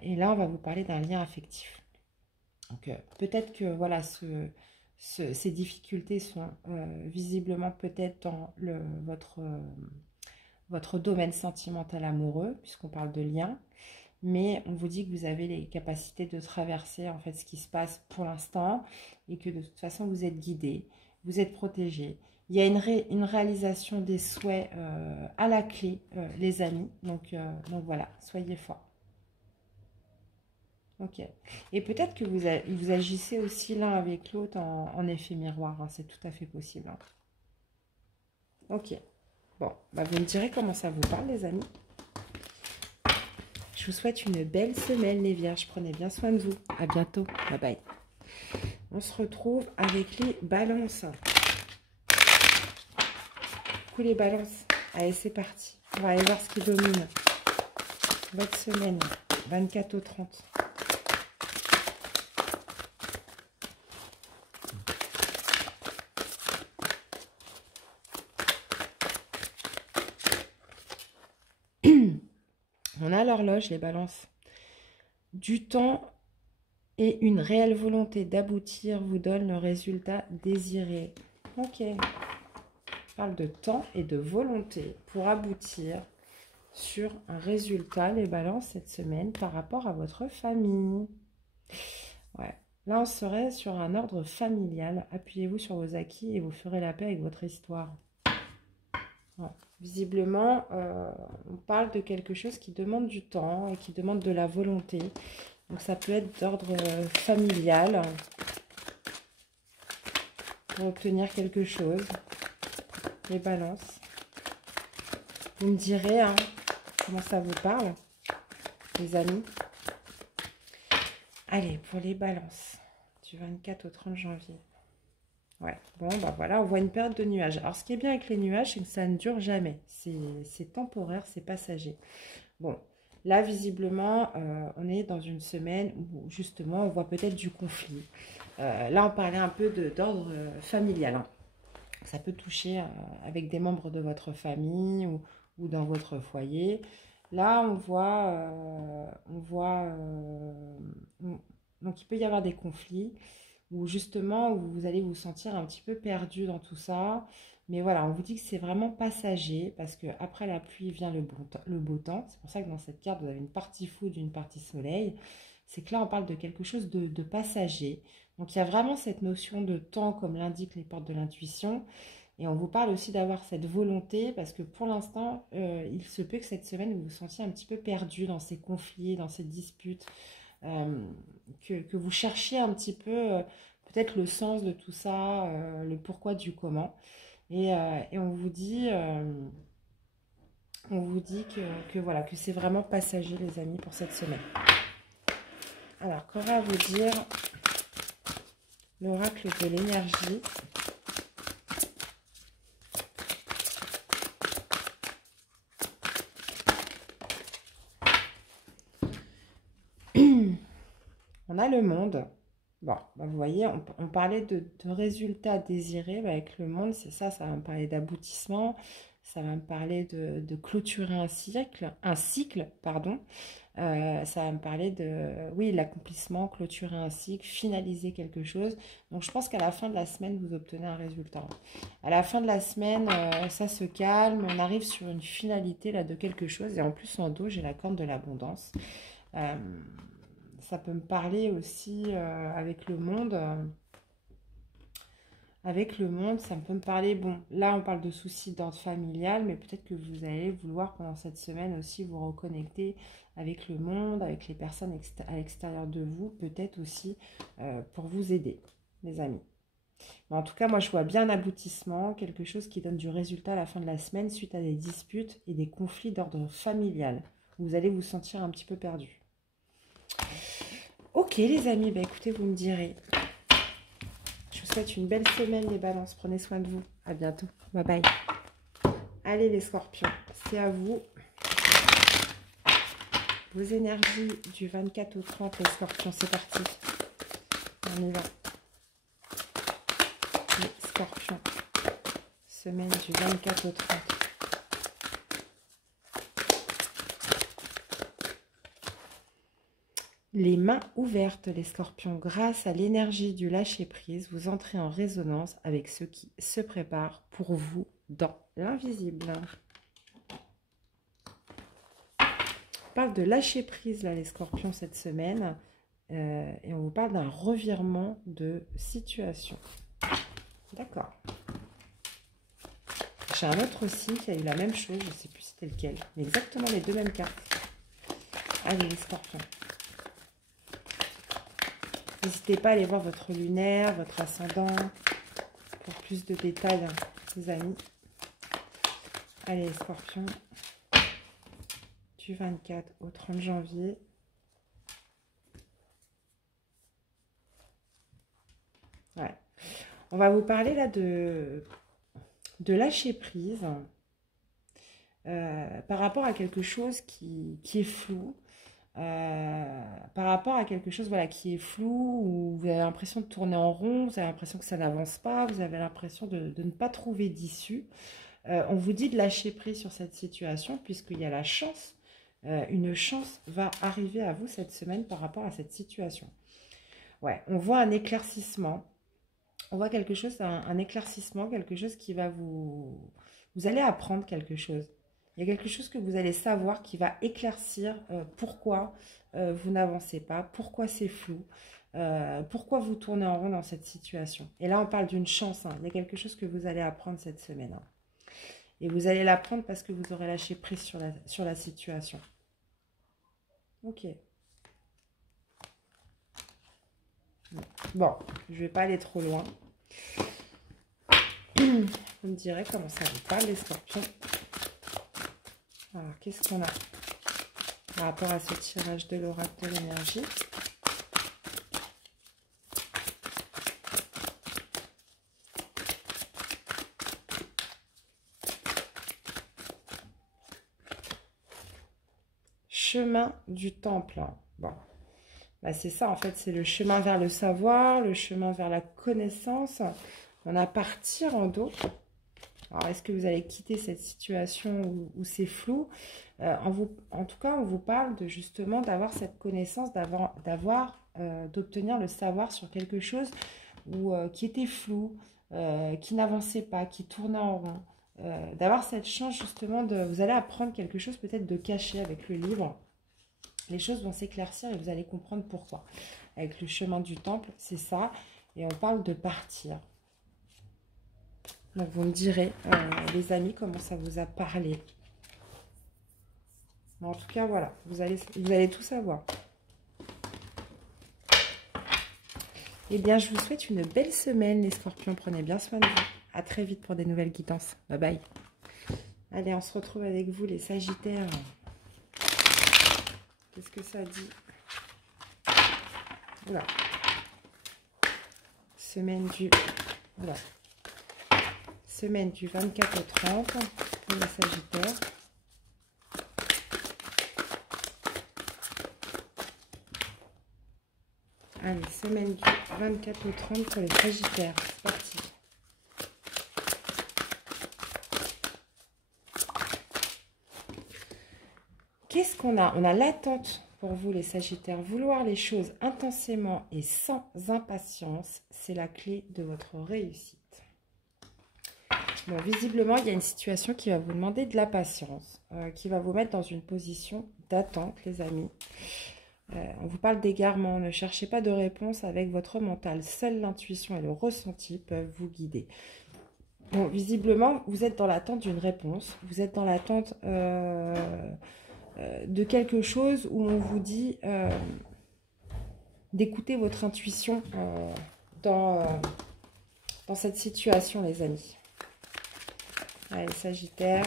Et là, on va vous parler d'un lien affectif. Donc, peut-être que, voilà, ces difficultés sont visiblement peut-être dans votre domaine sentimental amoureux, puisqu'on parle de lien. Mais on vous dit que vous avez les capacités de traverser en fait ce qui se passe pour l'instant et que de toute façon vous êtes guidé, vous êtes protégé Il y a une réalisation des souhaits à la clé, les amis. Donc voilà, soyez forts. Ok. Et peut-être que vous agissez aussi l'un avec l'autre en effet miroir. Hein, c'est tout à fait possible. Hein. Ok. Bon, bah vous me direz comment ça vous parle, les amis. Je vous souhaite une belle semaine, les vierges. Prenez bien soin de vous. À bientôt. Bye bye. On se retrouve avec les balances. Coucou les balances. Allez, c'est parti. On va aller voir ce qui domine votre semaine, 24 au 30. On a l'horloge, les balances. Du temps et une réelle volonté d'aboutir vous donne le résultat désiré. Ok. On parle de temps et de volonté pour aboutir sur un résultat, les balances, cette semaine par rapport à votre famille. Ouais. Là, on serait sur un ordre familial. Appuyez-vous sur vos acquis et vous ferez la paix avec votre histoire. Ouais. Visiblement, on parle de quelque chose qui demande du temps et qui demande de la volonté. Donc, ça peut être d'ordre familial pour obtenir quelque chose. Les balances. Vous me direz hein, comment ça vous parle, les amis. Allez, pour les balances, du 24 au 30 janvier. Ouais, bon, bah voilà, on voit une période de nuages. Alors, ce qui est bien avec les nuages, c'est que ça ne dure jamais. C'est temporaire, c'est passager. Bon, là, visiblement, on est dans une semaine où, justement, on voit peut-être du conflit. Là, on parlait un peu d'ordre familial. Hein. Ça peut toucher avec des membres de votre famille ou dans votre foyer. Là, donc il peut y avoir des conflits où justement vous allez vous sentir un petit peu perdu dans tout ça. Mais voilà, on vous dit que c'est vraiment passager parce qu'après la pluie vient le beau temps. C'est pour ça que dans cette carte, vous avez une partie foudre, une partie soleil. C'est que là, on parle de quelque chose de passager. Donc, il y a vraiment cette notion de temps comme l'indiquent les portes de l'intuition. Et on vous parle aussi d'avoir cette volonté parce que pour l'instant, il se peut que cette semaine, vous vous sentiez un petit peu perdu dans ces conflits, dans ces disputes, que vous cherchiez un petit peu peut-être le sens de tout ça, le pourquoi du comment. Et on vous dit voilà, que c'est vraiment passager, les amis, pour cette semaine. Alors, qu'aura à vous dire l'oracle de l'énergie ? On a le monde. Bon, bah vous voyez, on parlait de résultats désirés. Bah avec le monde, c'est ça, ça va me parler d'aboutissement. Ça va me parler de clôturer un cycle, pardon. Ça va me parler de, oui, l'accomplissement, clôturer un cycle, finaliser quelque chose. Donc, je pense qu'à la fin de la semaine, vous obtenez un résultat. À la fin de la semaine, ça se calme. On arrive sur une finalité là, de quelque chose. Et en plus, en dos, j'ai la corne de l'abondance. Ça peut me parler aussi avec le monde. Avec le monde, ça peut me parler, bon, là on parle de soucis d'ordre familial, mais peut-être que vous allez vouloir pendant cette semaine aussi vous reconnecter avec le monde, avec les personnes à l'extérieur de vous, peut-être aussi pour vous aider, les amis. Mais en tout cas, moi je vois bien un aboutissement, quelque chose qui donne du résultat à la fin de la semaine suite à des disputes et des conflits d'ordre familial. Vous allez vous sentir un petit peu perdu. Ok les amis, bah écoutez, vous me direz. Je vous souhaite une belle semaine les balances. Prenez soin de vous. À bientôt. Bye bye. Allez les scorpions, c'est à vous. Vos énergies du 24 au 30 les scorpions, c'est parti. On y va. Les scorpions. Semaine du 24 au 30. Les mains ouvertes, les scorpions, grâce à l'énergie du lâcher-prise, vous entrez en résonance avec ce qui se prépare pour vous dans l'invisible. On parle de lâcher-prise, là, les scorpions, cette semaine. Et on vous parle d'un revirement de situation. D'accord. chercher un autre signe qui a eu la même chose. Je ne sais plus c'était lequel. Mais exactement les deux mêmes cartes. Allez, les scorpions. N'hésitez pas à aller voir votre lunaire, votre ascendant, pour plus de détails, hein, les amis. Allez, les scorpions. Du 24 au 30 janvier. Ouais. On va vous parler là de lâcher prise par rapport à quelque chose qui est flou. Par rapport à quelque chose voilà, qui est flou, où vous avez l'impression de tourner en rond, vous avez l'impression que ça n'avance pas, vous avez l'impression de ne pas trouver d'issue. On vous dit de lâcher prise sur cette situation, puisqu'il y a la chance, une chance va arriver à vous cette semaine par rapport à cette situation. Ouais, on voit un éclaircissement, on voit quelque chose, un éclaircissement, quelque chose qui va vous allez apprendre quelque chose. Il y a quelque chose que vous allez savoir qui va éclaircir pourquoi vous n'avancez pas, pourquoi c'est flou, pourquoi vous tournez en rond dans cette situation. Et là, on parle d'une chance. Hein. Il y a quelque chose que vous allez apprendre cette semaine. Hein. Et vous allez l'apprendre parce que vous aurez lâché prise sur la situation. Ok. Bon, je ne vais pas aller trop loin. Vous me direz comment ça vous parle, les scorpions. Alors, qu'est-ce qu'on a par rapport à ce tirage de l'oracle de l'énergie? Chemin du temple. Bon, bah, c'est ça en fait, c'est le chemin vers le savoir, le chemin vers la connaissance. On a partir en dos. Alors, est-ce que vous allez quitter cette situation où c'est flou? En tout cas, on vous parle de justement d'avoir cette connaissance, d'obtenir le savoir sur quelque chose qui était flou, qui n'avançait pas, qui tournait en rond. D'avoir cette chance justement vous allez apprendre quelque chose peut-être de caché avec le livre. Les choses vont s'éclaircir et vous allez comprendre pourquoi. Avec le chemin du temple, c'est ça. Et on parle de partir. Donc, vous me direz, les amis, comment ça vous a parlé. Mais en tout cas, voilà, vous allez tout savoir. Eh bien, je vous souhaite une belle semaine, les scorpions. Prenez bien soin de vous. À très vite pour des nouvelles guidances. Bye bye. Allez, on se retrouve avec vous, les sagittaires. Qu'est-ce que ça dit? Oula. Semaine du... Oula. Semaine du 24 au 30 pour les sagittaires. Allez, semaine du 24 au 30 pour les sagittaires. C'est parti. Qu'est-ce qu'on a? On a l'attente pour vous, les sagittaires. Vouloir les choses intensément et sans impatience, c'est la clé de votre réussite. Bon, visiblement, il y a une situation qui va vous demander de la patience, qui va vous mettre dans une position d'attente, les amis. On vous parle d'égarement. Ne cherchez pas de réponse avec votre mental. Seule l'intuition et le ressenti peuvent vous guider. Bon, visiblement, vous êtes dans l'attente d'une réponse. Vous êtes dans l'attente de quelque chose où on vous dit d'écouter votre intuition dans cette situation, les amis. Allez, Sagittaire.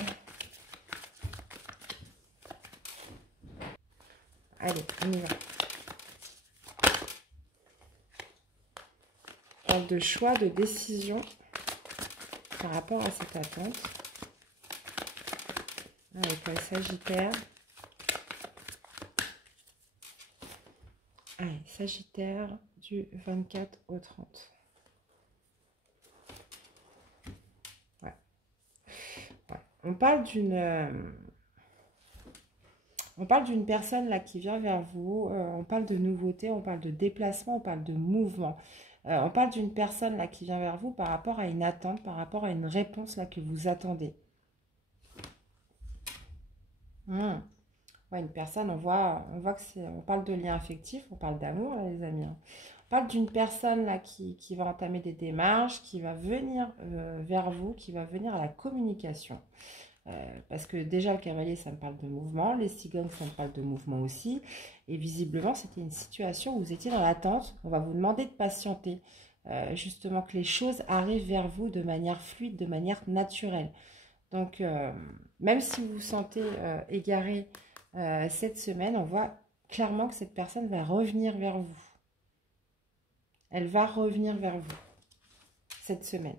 Allez, on y va. On parle de choix, de décision par rapport à cette attente. Allez, pour les Sagittaires. Allez, Sagittaire du 24 au 30. Ouais. Ouais. On parle d'une personne là qui vient vers vous. On parle de nouveauté, on parle de déplacement, on parle de mouvement. On parle d'une personne là qui vient vers vous par rapport à une attente, par rapport à une réponse là que vous attendez. Ouais, une personne, on voit que on parle de lien affectif, on parle d'amour, là, les amis. Hein. On parle d'une personne là qui va entamer des démarches, qui va venir vers vous, qui va venir à la communication. Parce que déjà le cavalier, ça me parle de mouvement, les cigognes, ça me parle de mouvement aussi. Et visiblement, c'était une situation où vous étiez dans l'attente. On va vous demander de patienter. Justement que les choses arrivent vers vous de manière fluide, de manière naturelle. Donc, même si vous vous sentez égaré cette semaine, on voit clairement que cette personne va revenir vers vous. Elle va revenir vers vous cette semaine.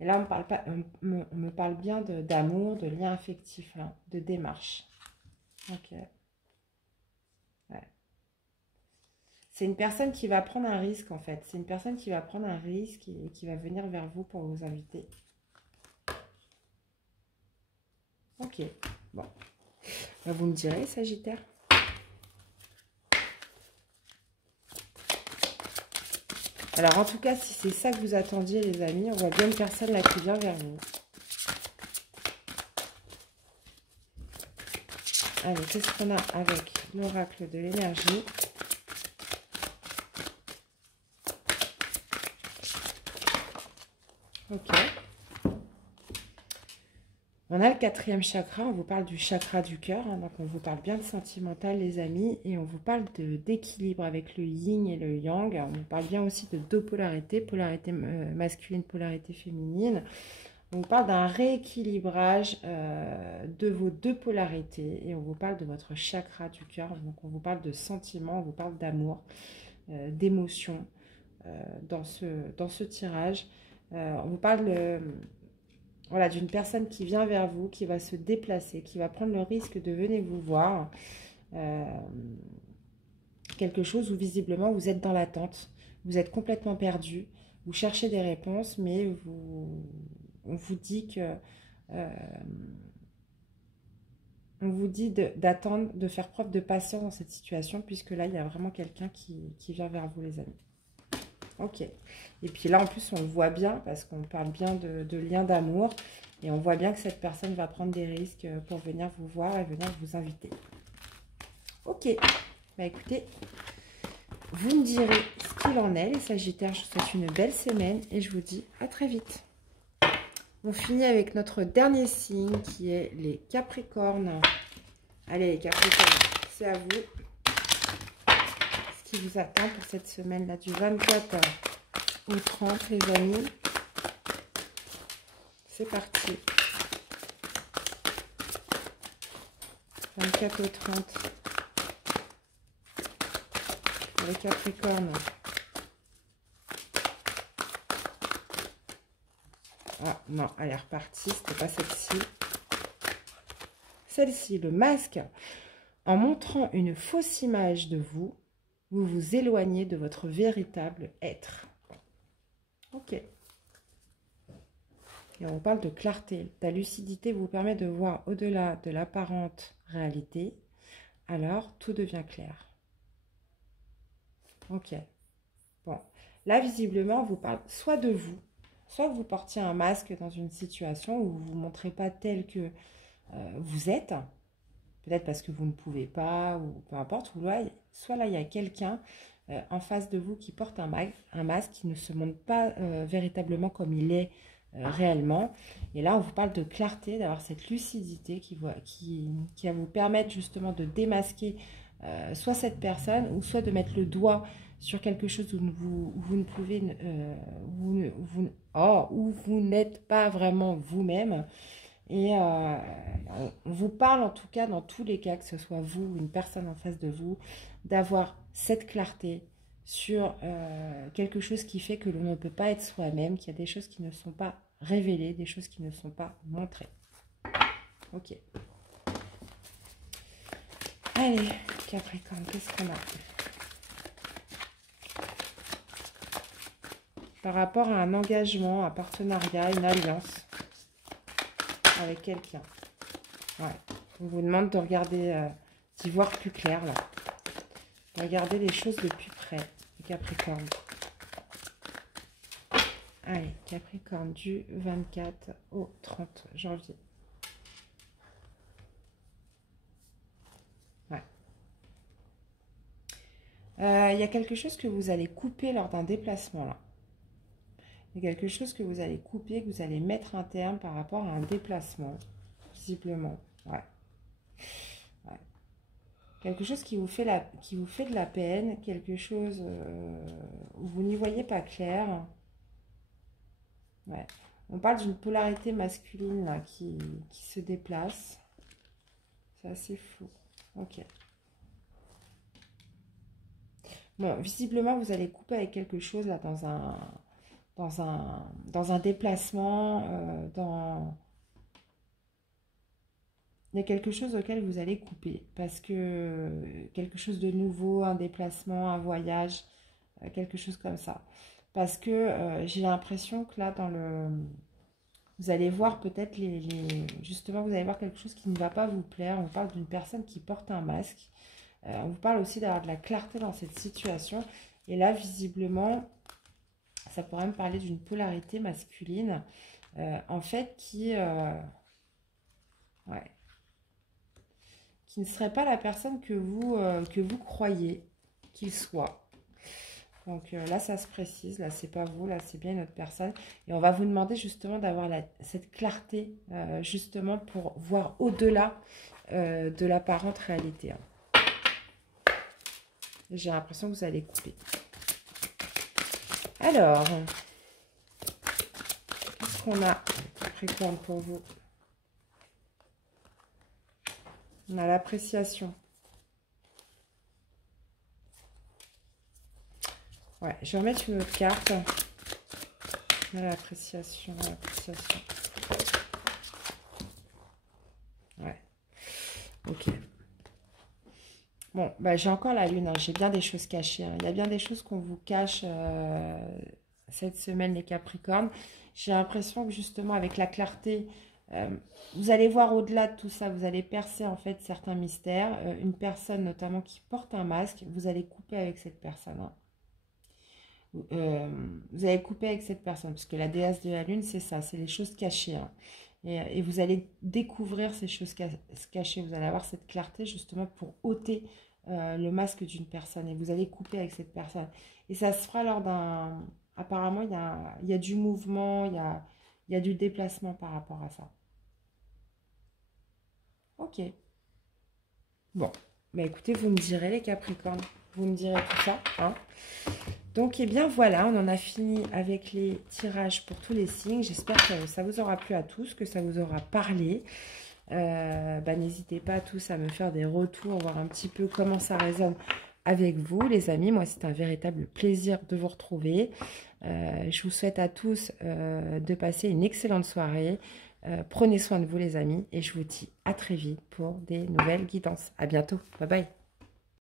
Et là, on me parle bien d'amour, de lien affectif, là, de démarche. Ok. Ouais. C'est une personne qui va prendre un risque, en fait. C'est une personne qui va prendre un risque et qui va venir vers vous pour vous inviter. Ok. Bon. Vous me direz, Sagittaire. Alors, en tout cas, si c'est ça que vous attendiez, les amis, on voit bien une personne là qui vient vers vous. Allez, qu'est-ce qu'on a avec l'oracle de l'énergie? Ok. On a le 4e chakra, on vous parle du chakra du cœur, hein, donc on vous parle bien de sentimental, les amis, et on vous parle d'équilibre avec le yin et le yang. On vous parle bien aussi de deux polarités, polarité masculine, polarité féminine. On vous parle d'un rééquilibrage de vos deux polarités, et on vous parle de votre chakra du cœur. Donc on vous parle de sentiments, on vous parle d'amour, d'émotion dans ce tirage. On vous parle voilà, d'une personne qui vient vers vous, qui va se déplacer, qui va prendre le risque de venir vous voir. Quelque chose où visiblement vous êtes dans l'attente, vous êtes complètement perdu, vous cherchez des réponses, mais on vous dit que... on vous dit d'attendre, de faire preuve de patience dans cette situation, puisque là, il y a vraiment quelqu'un qui vient vers vous, les amis. Ok. Et puis là, en plus, on le voit bien, parce qu'on parle bien de lien d'amour, et on voit bien que cette personne va prendre des risques pour venir vous voir et venir vous inviter. Ok. Bah écoutez, vous me direz ce qu'il en est, les Sagittaires. Je vous souhaite une belle semaine, et je vous dis à très vite. On finit avec notre dernier signe, qui est les Capricornes. Allez, les Capricornes, c'est à vous. Ce qui vous attend pour cette semaine-là, du 24 au 30, les amis. C'est parti. 24 au 30. Pour les Capricornes. Ah non, elle est repartie, c'était pas celle-ci. Celle-ci, le masque. En montrant une fausse image de vous, vous vous éloignez de votre véritable être. Ok. Et on parle de clarté. Ta lucidité vous permet de voir au-delà de l'apparente réalité. Alors, tout devient clair. Ok. Bon. Là, visiblement, on vous parle soit de vous, soit vous portiez un masque dans une situation où vous ne vous montrez pas tel que vous êtes. Peut-être parce que vous ne pouvez pas, ou peu importe. Ou là, soit là, il y a quelqu'un en face de vous qui porte un masque qui ne se montre pas véritablement comme il est réellement. Et là, on vous parle de clarté, d'avoir cette lucidité qui va vous permettre justement de démasquer soit cette personne, ou soit de mettre le doigt sur quelque chose où vous ne pouvez, où vous n'êtes pas vraiment vous-même. Et on vous parle en tout cas, dans tous les cas, que ce soit vous ou une personne en face de vous, d'avoir cette clarté sur quelque chose qui fait que l'on ne peut pas être soi-même, qu'il y a des choses qui ne sont pas révélées, des choses qui ne sont pas montrées. Ok. Allez, Capricorne, qu'est-ce qu'on a par rapport à un engagement, un partenariat, une alliance avec quelqu'un? Ouais. On vous demande de regarder, d'y voir plus clair là. Regardez les choses de plus près, les Capricornes. Allez, Capricorne, du 24 au 30 janvier. Ouais. Il y a quelque chose que vous allez couper lors d'un déplacement là. Il y a quelque chose que vous allez couper, que vous allez mettre un terme par rapport à un déplacement, visiblement. Ouais. Ouais. Quelque chose qui vous fait de la peine, quelque chose où vous n'y voyez pas clair. Ouais. On parle d'une polarité masculine là, qui se déplace. C'est assez flou. Ok. Bon, visiblement, vous allez couper avec quelque chose là dans un déplacement, il y a quelque chose auquel vous allez couper parce que quelque chose de nouveau, un déplacement, un voyage, quelque chose comme ça. Parce que j'ai l'impression que là, vous allez voir peut-être justement, vous allez voir quelque chose qui ne va pas vous plaire. On parle d'une personne qui porte un masque. On vous parle aussi d'avoir de la clarté dans cette situation. Et là, visiblement, ça pourrait me parler d'une polarité masculine, en fait, ouais, qui ne serait pas la personne que vous croyez qu'il soit. Donc là, ça se précise. Là, c'est pas vous. Là, c'est bien une autre personne. Et on va vous demander justement d'avoir cette clarté, justement, pour voir au-delà de l'apparente réalité. Hein. J'ai l'impression que vous allez couper. Alors, qu'est-ce qu'on a, Capricorne, pour vous? On a l'appréciation. Ouais, je vais remettre une autre carte. On a l'appréciation, l'appréciation. Ouais. Ok. Bon, bah, j'ai encore la lune. Hein. J'ai bien des choses cachées. Hein. Il y a bien des choses qu'on vous cache cette semaine, les Capricornes. J'ai l'impression que justement, avec la clarté, vous allez voir au-delà de tout ça. Vous allez percer en fait certains mystères. Une personne notamment qui porte un masque, vous allez couper avec cette personne. Hein. Vous allez couper avec cette personne, parce que la déesse de la lune, c'est ça, c'est les choses cachées. Hein. Et vous allez découvrir ces choses cachées, vous allez avoir cette clarté justement pour ôter le masque d'une personne, et vous allez couper avec cette personne. Et ça se fera lors d'un... Apparemment, il y a du mouvement, il y a du déplacement par rapport à ça. Ok. Bon, bah écoutez, vous me direz les Capricornes, vous me direz tout ça, hein. Donc, eh bien, voilà, on en a fini avec les tirages pour tous les signes. J'espère que ça vous aura plu à tous, que ça vous aura parlé. N'hésitez pas tous à me faire des retours, voir un petit peu comment ça résonne avec vous, les amis. Moi, c'est un véritable plaisir de vous retrouver. Je vous souhaite à tous de passer une excellente soirée. Prenez soin de vous, les amis. Et je vous dis à très vite pour des nouvelles guidances. À bientôt. Bye bye.